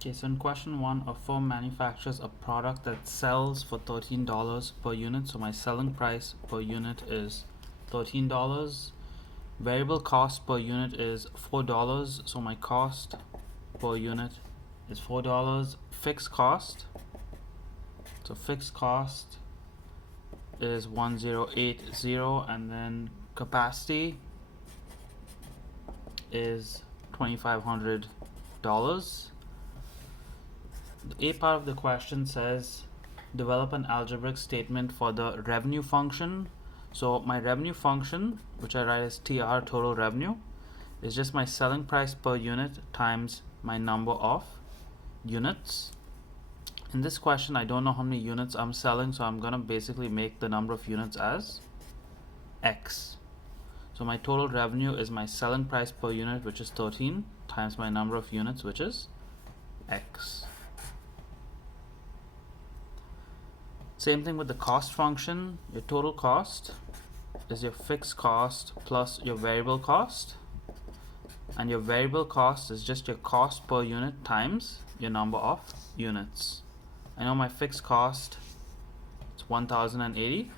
Okay, so in question 1, a firm manufactures a product that sells for $13 per unit. So my selling price per unit is $13. Variable cost per unit is $4. So my cost per unit is $4. Fixed cost. So fixed cost is 1080, and then capacity is $2,500. The A part of the question says develop an algebraic statement for the revenue function. So my revenue function, which I write as TR, total revenue, is just my selling price per unit times my number of units. In this question, I don't know how many units I'm selling, so I'm gonna basically make the number of units as X. So my total revenue is my selling price per unit, which is 13, times my number of units, which is X. Same thing with the cost function. Your total cost is your fixed cost plus your variable cost, and your variable cost is just your cost per unit times your number of units. I know my fixed cost is 1080.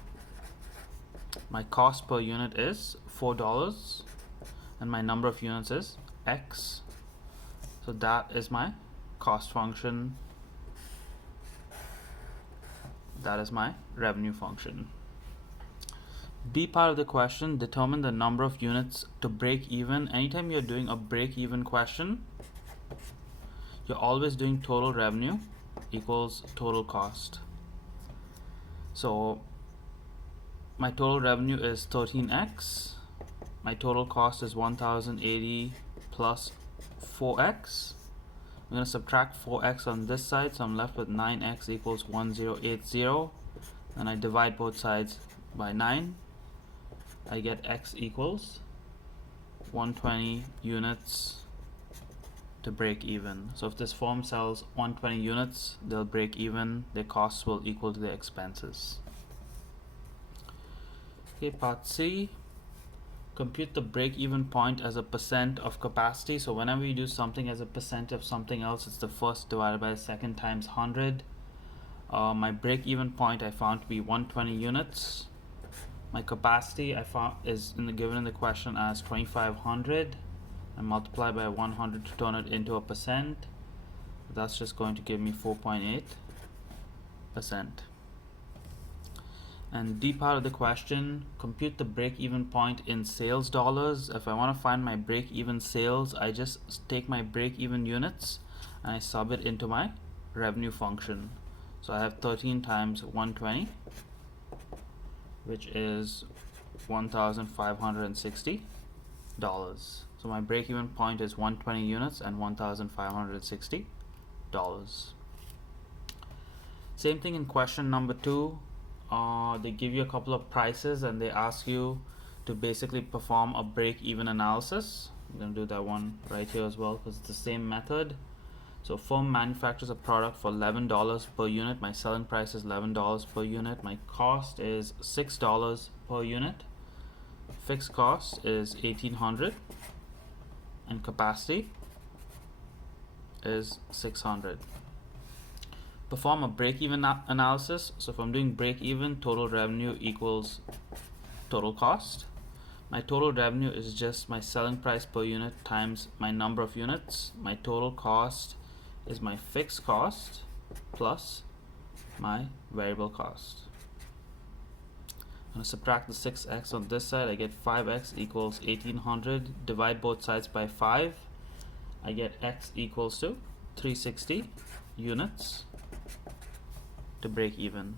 My cost per unit is $4, and my number of units is X. So that is my cost function. That is my revenue function. B part of the question, determine the number of units to break even. Anytime you're doing a break even question, you're always doing total revenue equals total cost. So my total revenue is 13x. My total cost is 1080 plus 4x. I'm going to subtract 4x on this side, so I'm left with 9x equals 1080. And I divide both sides by 9. I get x equals 120 units to break even. So if this firm sells 120 units, they'll break even. Their costs will equal to their expenses. Okay, part C. Compute the break-even point as a percent of capacity. So whenever you do something as a percent of something else, it's the first divided by the second times 100. My break-even point I found to be 120 units. My capacity I found is given in the question as 2,500. I multiply by 100 to turn it into a percent. That's just going to give me 4.8%. And D part of the question, compute the break-even point in sales dollars. If I want to find my break-even sales, I just take my break-even units and I sub it into my revenue function. So I have 13 times 120, which is $1,560. So my break-even point is 120 units and $1,560. Same thing in question number 2. They give you a couple of prices and they ask you to basically perform a break-even analysis. I'm going to do that one right here as well because it's the same method. So firm manufactures a product for $11 per unit. My selling price is $11 per unit. My cost is $6 per unit. Fixed cost is $1,800 and capacity is $600. Perform a break-even analysis. So if I'm doing break-even, total revenue equals total cost. My total revenue is just my selling price per unit times my number of units. My total cost is my fixed cost plus my variable cost. I'm going to subtract the 6x on this side. I get 5x equals 1800. Divide both sides by 5. I get x equals to 360 units to break even.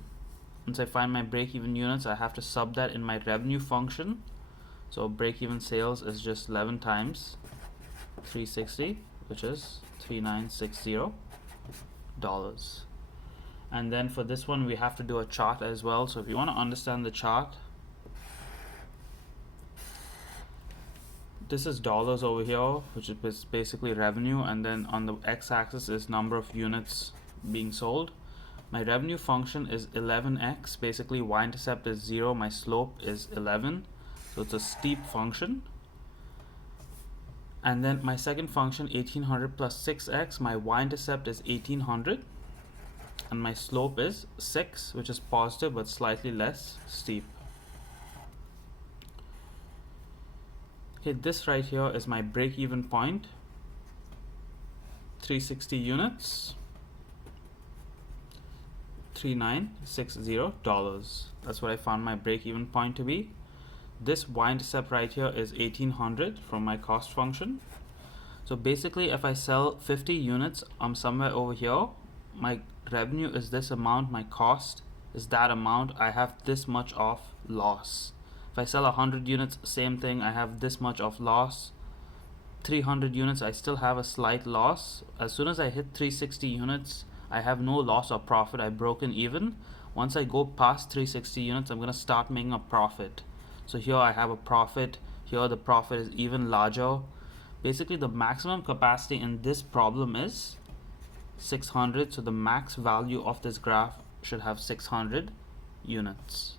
Once I find my break even units, I have to sub that in my revenue function. So break even sales is just 11 times 360, which is $3,960. And then for this one, we have to do a chart as well. So if you want to understand the chart, this is dollars over here, which is basically revenue, and then on the x-axis is number of units being sold. My revenue function is 11x. Basically, y-intercept is 0. My slope is 11. So it's a steep function. And then my second function, 1800 plus 6x, my y-intercept is 1800, and my slope is 6, which is positive but slightly less steep. Okay, this right here is my break-even point, 360 units, $3960. That's what I found my break-even point to be. This y-intercept right here is 1800 from my cost function. So basically, if I sell 50 units, I'm somewhere over here. My revenue is this amount, my cost is that amount. I have this much of loss. If I sell 100 units, same thing, I have this much of loss. 300 units, I still have a slight loss. As soon as I hit 360 units, I have no loss or profit. I've broken even. Once I go past 360 units, I'm gonna start making a profit. So here I have a profit. Here the profit is even larger. Basically, the maximum capacity in this problem is 600. So the max value of this graph should have 600 units.